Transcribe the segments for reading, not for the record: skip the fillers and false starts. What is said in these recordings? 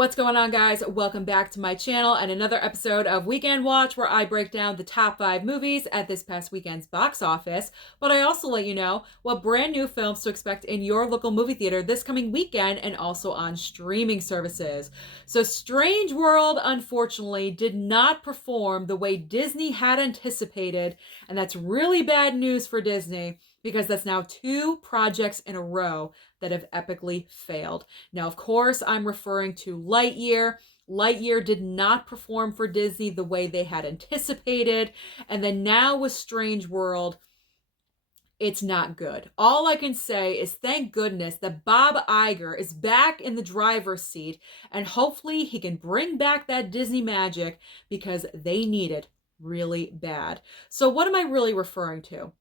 What's going on, guys? Welcome back to my channel and another episode of Weekend Watch, where I break down the top 5 movies at this past weekend's box office. But I also let you know what brand new films to expect in your local movie theater this coming weekend and also on streaming services. So Strange World, unfortunately, did not perform the way Disney had anticipated, and that's really bad news for Disney, because that's now 2 projects in a row that have epically failed. Now, of course, I'm referring to Lightyear. Lightyear did not perform for Disney the way they had anticipated. And then now with Strange World, it's not good. All I can say is thank goodness that Bob Iger is back in the driver's seat, and hopefully he can bring back that Disney magic, because they need it really bad. So what am I really referring to?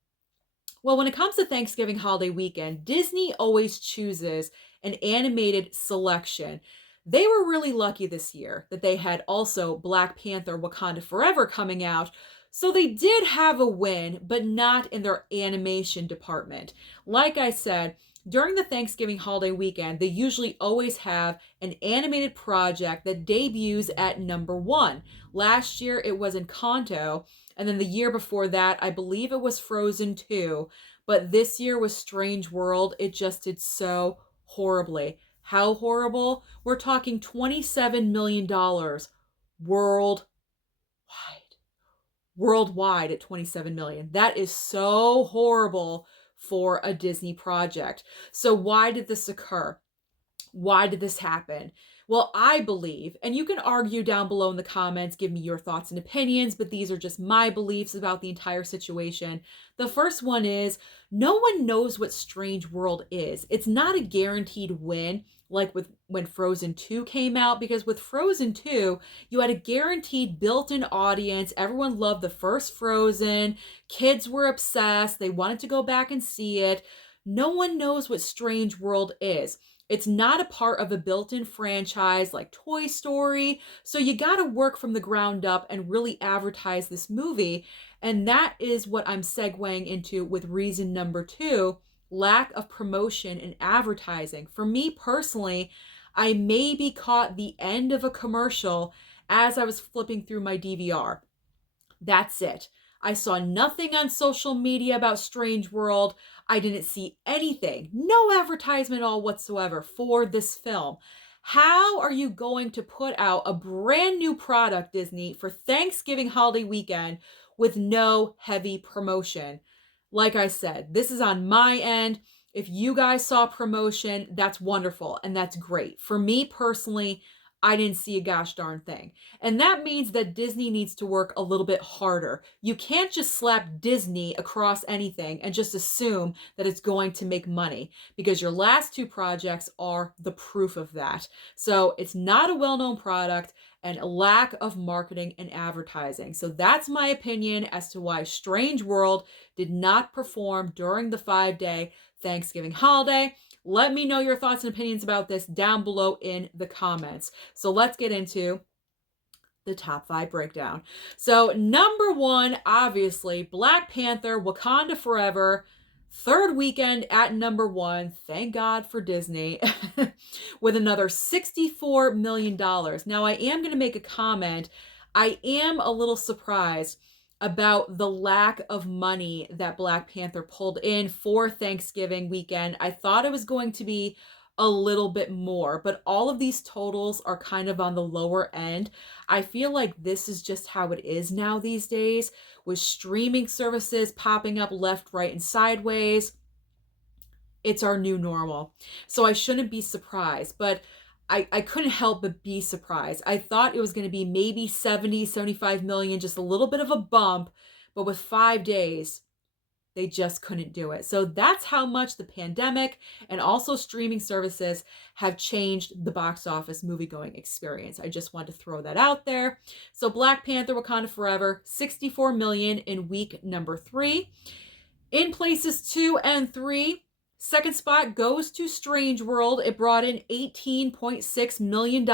Well, when it comes to Thanksgiving holiday weekend, Disney always chooses an animated selection. They were really lucky this year that they had also Black Panther Wakanda Forever coming out. So they did have a win, but not in their animation department. Like I said, during the Thanksgiving holiday weekend, they usually always have an animated project that debuts at number 1. Last year, it was Encanto. And then the year before that, I believe it was Frozen 2. But this year was Strange World. It just did so horribly. How horrible? We're talking $27 million worldwide. Worldwide at $27 million. That is so horrible for a Disney project. So why did this occur? Why did this happen? Well, I believe, and you can argue down below in the comments, give me your thoughts and opinions, but these are just my beliefs about the entire situation. The first one is, no one knows what Strange World is. It's not a guaranteed win like with when Frozen 2 came out, because with Frozen 2, you had a guaranteed built-in audience. Everyone loved the first Frozen. Kids were obsessed. They wanted to go back and see it. No one knows what Strange World is. It's not a part of a built-in franchise like Toy Story, so you got to work from the ground up and really advertise this movie. And that is what I'm segueing into with reason number 2, lack of promotion and advertising. For me personally, I maybe caught the end of a commercial as I was flipping through my DVR. That's it. I saw nothing on social media about Strange World. I didn't see anything, no advertisement at all whatsoever for this film. How are you going to put out a brand new product, Disney, for Thanksgiving holiday weekend with no heavy promotion? Like I said, this is on my end. If you guys saw promotion, that's wonderful and that's great. For me personally, I didn't see a gosh darn thing. And that means that Disney needs to work a little bit harder. You can't just slap Disney across anything and just assume that it's going to make money, because your last 2 projects are the proof of that. So it's not a well-known product and a lack of marketing and advertising. So that's my opinion as to why Strange World did not perform during the 5-day Thanksgiving holiday. Let me know your thoughts and opinions about this down below in the comments. So let's get into the top 5 breakdown. So number 1, obviously, Black Panther Wakanda Forever. 3rd weekend at number 1. Thank God for Disney. With another $64 million. Now, I am going to make a comment. I am a little surprised about the lack of money that Black Panther pulled in for Thanksgiving weekend. I thought it was going to be a little bit more, but all of these totals are kind of on the lower end. I feel like this is just how it is now these days, with streaming services popping up left, right, and sideways. It's our new normal. So I shouldn't be surprised, but I couldn't help but be surprised. I thought it was going to be maybe 70, 75 million, just a little bit of a bump, but with 5 days, they just couldn't do it. So that's how much the pandemic and also streaming services have changed the box office movie-going experience. I just wanted to throw that out there. So Black Panther Wakanda Forever, 64 million in week number 3. In places 2 and 3, second spot goes to Strange World. It brought in $18.6 million.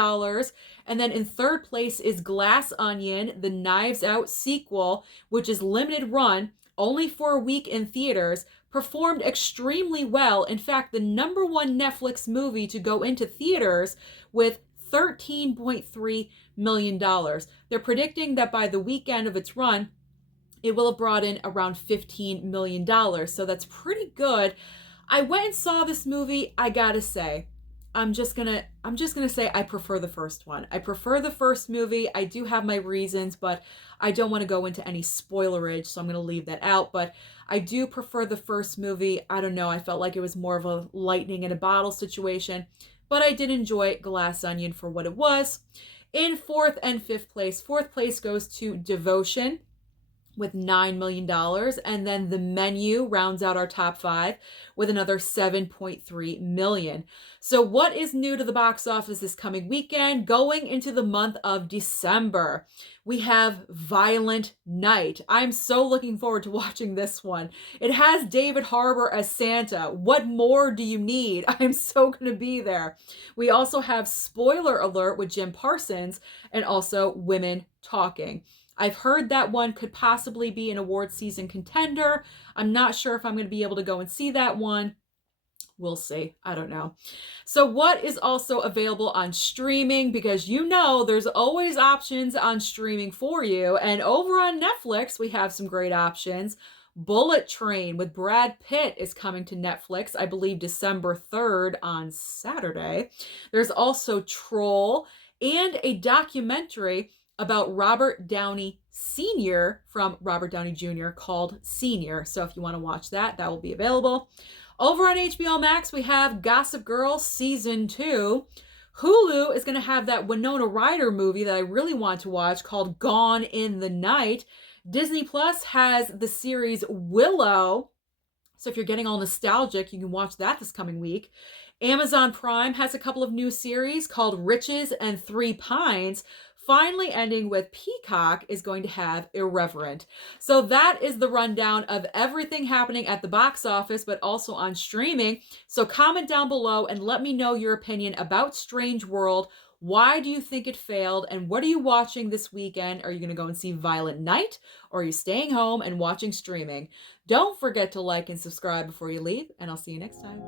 And then in 3rd place is Glass Onion, the Knives Out sequel, which is limited run, only for a week in theaters, performed extremely well. In fact, the number 1 Netflix movie to go into theaters with $13.3 million. They're predicting that by the weekend of its run, it will have brought in around $15 million. So that's pretty good. I went and saw this movie. I gotta say, I'm just gonna say I prefer the first one. I prefer the first movie. I do have my reasons, but I don't want to go into any spoilerage, so I'm gonna leave that out. But I do prefer the first movie. I don't know. I felt like it was more of a lightning in a bottle situation, but I did enjoy Glass Onion for what it was. In fourth and fifth place, fourth place goes to Devotion with $9 million. And then The Menu rounds out our top five with another $7.3 million. So what is new to the box office this coming weekend? Going into the month of December, we have Violent Night. I'm so looking forward to watching this one. It has David Harbour as Santa. What more do you need? I'm so going to be there. We also have Spoiler Alert with Jim Parsons and also Women Talking. I've heard that one could possibly be an award season contender. I'm not sure if I'm going to be able to go and see that one. We'll see. I don't know. So what is also available on streaming? Because you know there's always options on streaming for you. And over on Netflix, we have some great options. Bullet Train with Brad Pitt is coming to Netflix, I believe December 3rd on Saturday. There's also Troll and a documentary about Robert Downey Sr. from Robert Downey Jr. called Senior. So if you want to watch that, that will be available. Over on HBO Max, we have Gossip Girl Season 2. Hulu is going to have that Winona Ryder movie that I really want to watch called Gone in the Night. Disney Plus has the series Willow. So if you're getting all nostalgic, you can watch that this coming week. Amazon Prime has a couple of new series called Riches and Three Pines. Finally ending with Peacock is going to have Irreverent. So that is the rundown of everything happening at the box office, but also on streaming. So comment down below and let me know your opinion about Strange World. Why do you think it failed? And what are you watching this weekend? Are you going to go and see Violent Night? Or are you staying home and watching streaming? Don't forget to like and subscribe before you leave, and I'll see you next time.